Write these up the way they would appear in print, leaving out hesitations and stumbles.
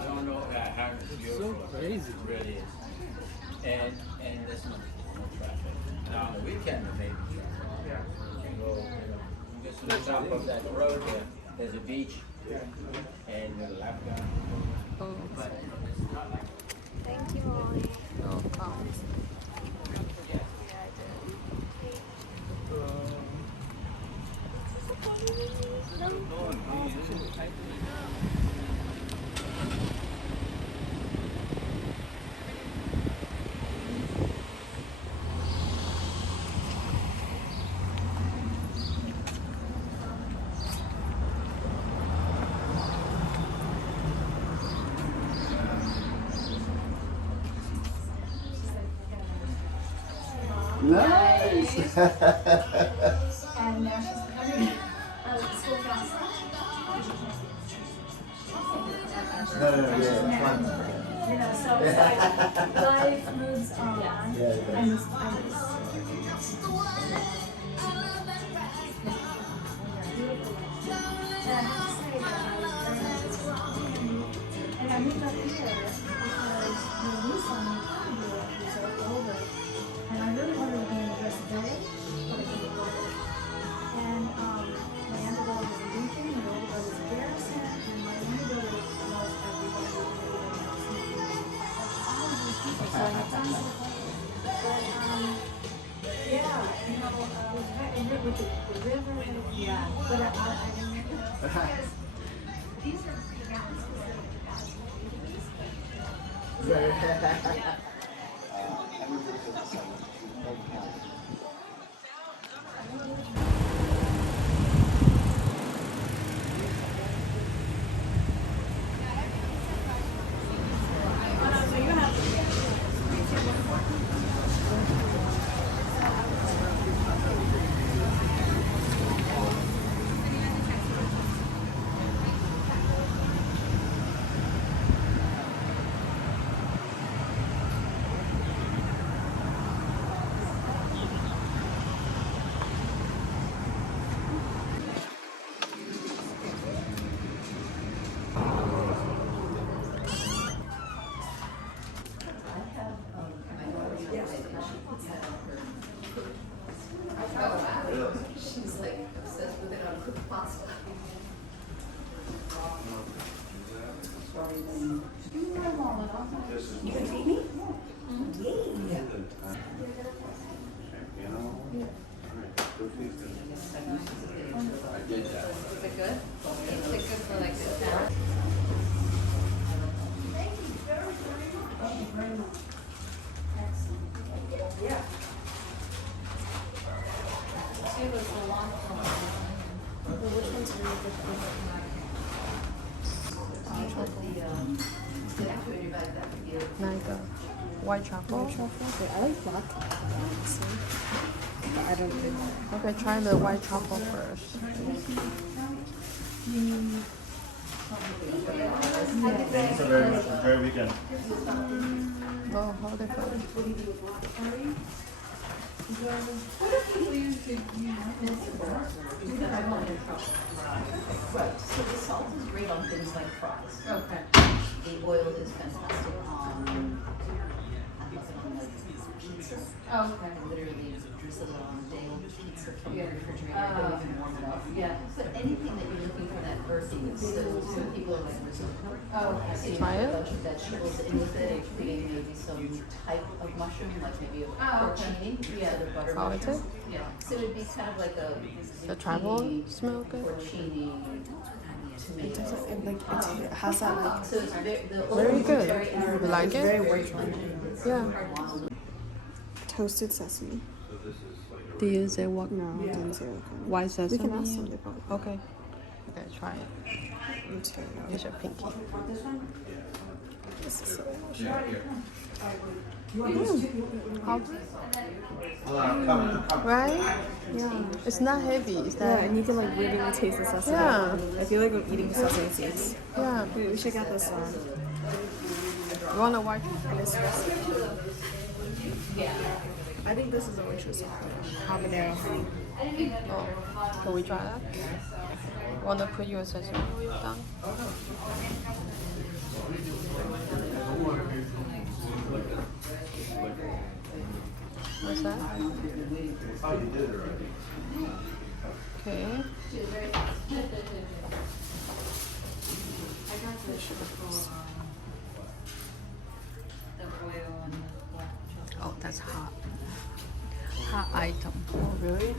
I don't know how it's so crazy. It really is. And there's no traffic. Now on the weekend there may be traffic. You can go, you get to the top of that road there. There's a beach and a lap down. Oh. But it's not like Thank you, Molly. Welcome. Nice. And now she's becoming a school counselor. No, yeah, fun. You know, so it's like life moves on. Yeah. And it's and I have to say that I was very and I moved up here because the lease on the condo was over. And I really wanted to be in the Jersey Bay, but I couldn't afford it. And my younger brother was in Lincoln, my older brother was in Garrison, and my younger brother loves everybody. All of these people, so I had tons of but yeah, you know, with the river, and yeah, but I didn't these are the mountains She's like obsessed with it on cooked pasta. You can feed me? I did that. Is it good? Is it good for like the town? She was the long Which one's really good for like white truffle? White truffle? Okay, I like black. But I don't think. Okay, try the white truffle first. Thank you so very much. Enjoy your weekend. Oh, holiday food. Right, so the salt is great on things like fries. Okay. The oil is fantastic on, I love it on like pizza. Oh, okay. I literally drizzle it on a day old pizza from the Yeah. refrigerator, I don't even warm it up. Yeah. But anything that you're looking for that earthiness, so some people are like risotto. Oh, okay. So you Try put it. a bunch of vegetables in with it, including maybe some type of mushroom, like maybe a Oh, okay. porcini, Yeah. the butter Oh, it's mushroom. Yeah. So it'd be kind of like a The travel zucchini, smell good? porcini, tomato. It has that like So it's very, the Very oil is good. very You like very it? white one. Yeah. Toasted sesame. Do you say what? No, I didn't say that. White We sesame? can ask them. They probably. Okay. Okay, try it. Me too. Use your pinky. This is so Right? Yeah. It's not heavy. It's Yeah, that. and you can like literally taste the sesame. Yeah. I feel like I'm eating sesame seeds. Yeah. Wait, we should get this on. You wanna watch? I think this is a waitress habanero. Oh, can we try that? Wanna put your sesame down? What's that? Okay. Oh, that's hot. Hot item. Oh, really?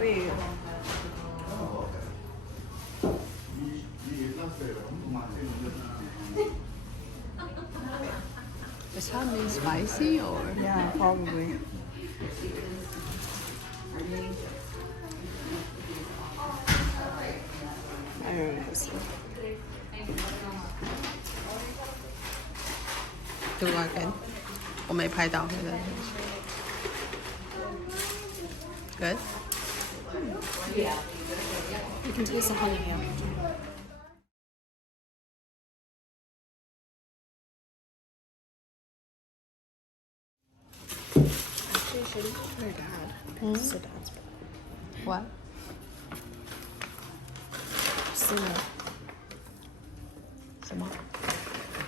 Wait. Does that mean spicy or? Yeah, probably. I don't know. Do again. 我没拍到。Good. You can taste the honey. Yeah. Actually, should we put her dad? It's her dad's brother. What? Christina. 什么？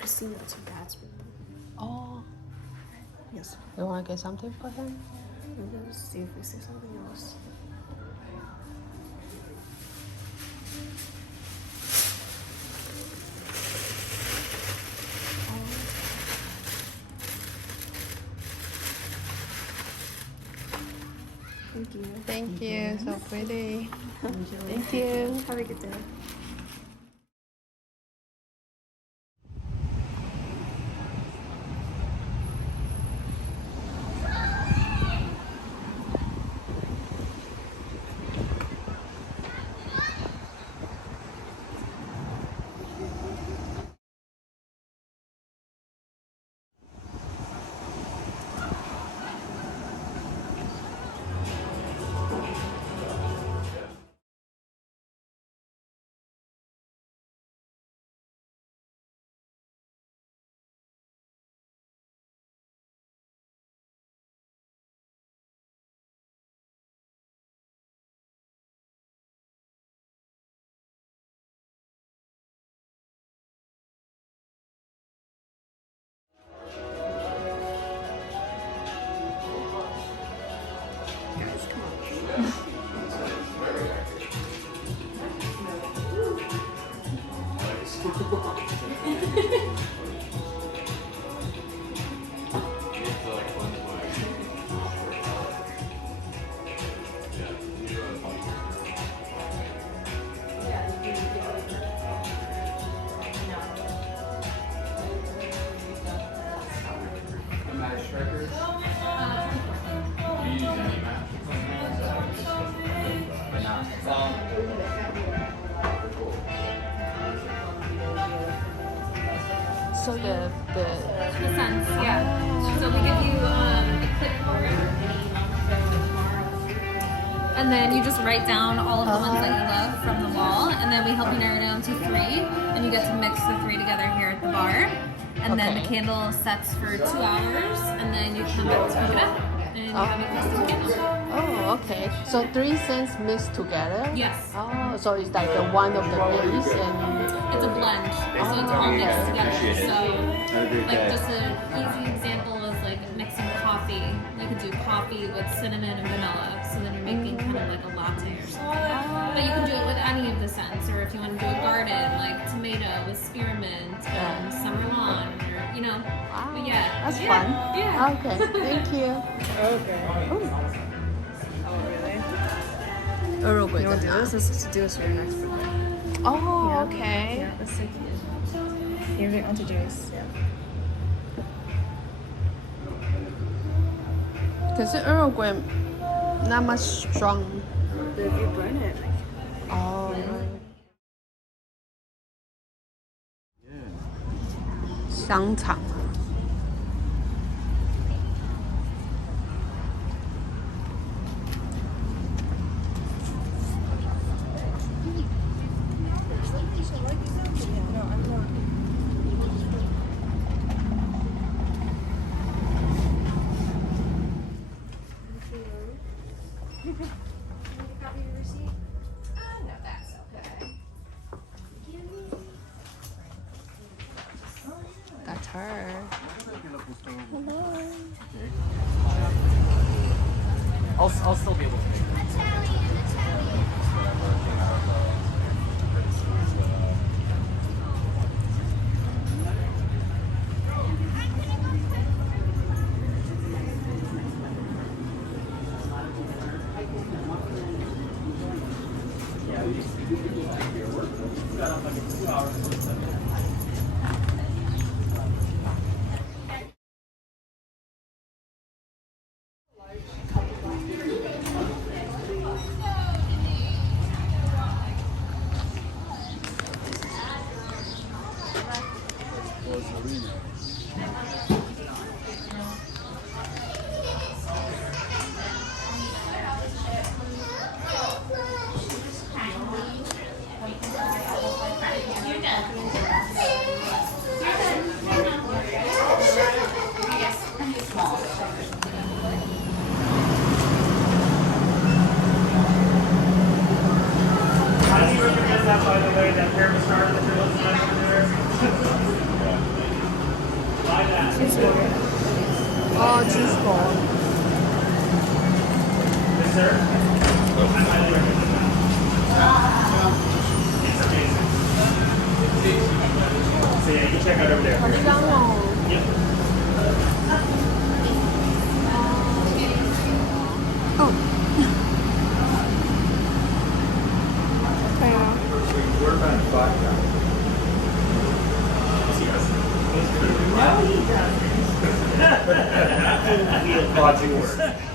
Christina, it's her dad's brother. Oh, Yes. you wanna get something for him? Let's see if we say something else. Thank you. Thank you. So pretty. Thank you. Have a good day. Guys, come on. So the The sense, yeah. So we give you a clipboard, and then you just write down all of the ones that you love from the wall, and then we help you narrow down to 3, and you get to mix the 3 together here at the bar. And then the Okay. candle sets for 2 hours, and then you come back to pick it up, and you have a custom candle. oh, okay. So 3 scents mixed together. Yes. Oh, so it's like the one of the base and. It's a blend, so it's all mixed together. So, Have a great like day. just an easy example is like mixing coffee. You could do coffee with cinnamon and vanilla, so then you're making kind of like a latte or something. But you can do it with any of the scents, or if you want to do a garden, like tomato with spearmint and summer lawn, or you know. Wow, But yeah, that's yeah, fun. Yeah. Okay, thank you. Okay. Oh, really? 鹅肉桂 You 在 want to do 哪 this? Let's do this for your next birthday. Oh, okay. Yeah, let's take it. You're going to Jace. Yeah. 可是鹅肉桂 not much strong. But if you burn it, Oh. Yeah. 香肠。That's her. I'll still be able to make it. Highly recommend that, by the way, that pair of stars that you're looking at over there. Buy that. Oh, cheese ball. Yes, sir. I highly recommend that. It's amazing. So yeah, you can check out over there. 好香哦。 Yep. Oh. 对啊。 We're about to talk about it. No, he doesn't. We'll watch it work.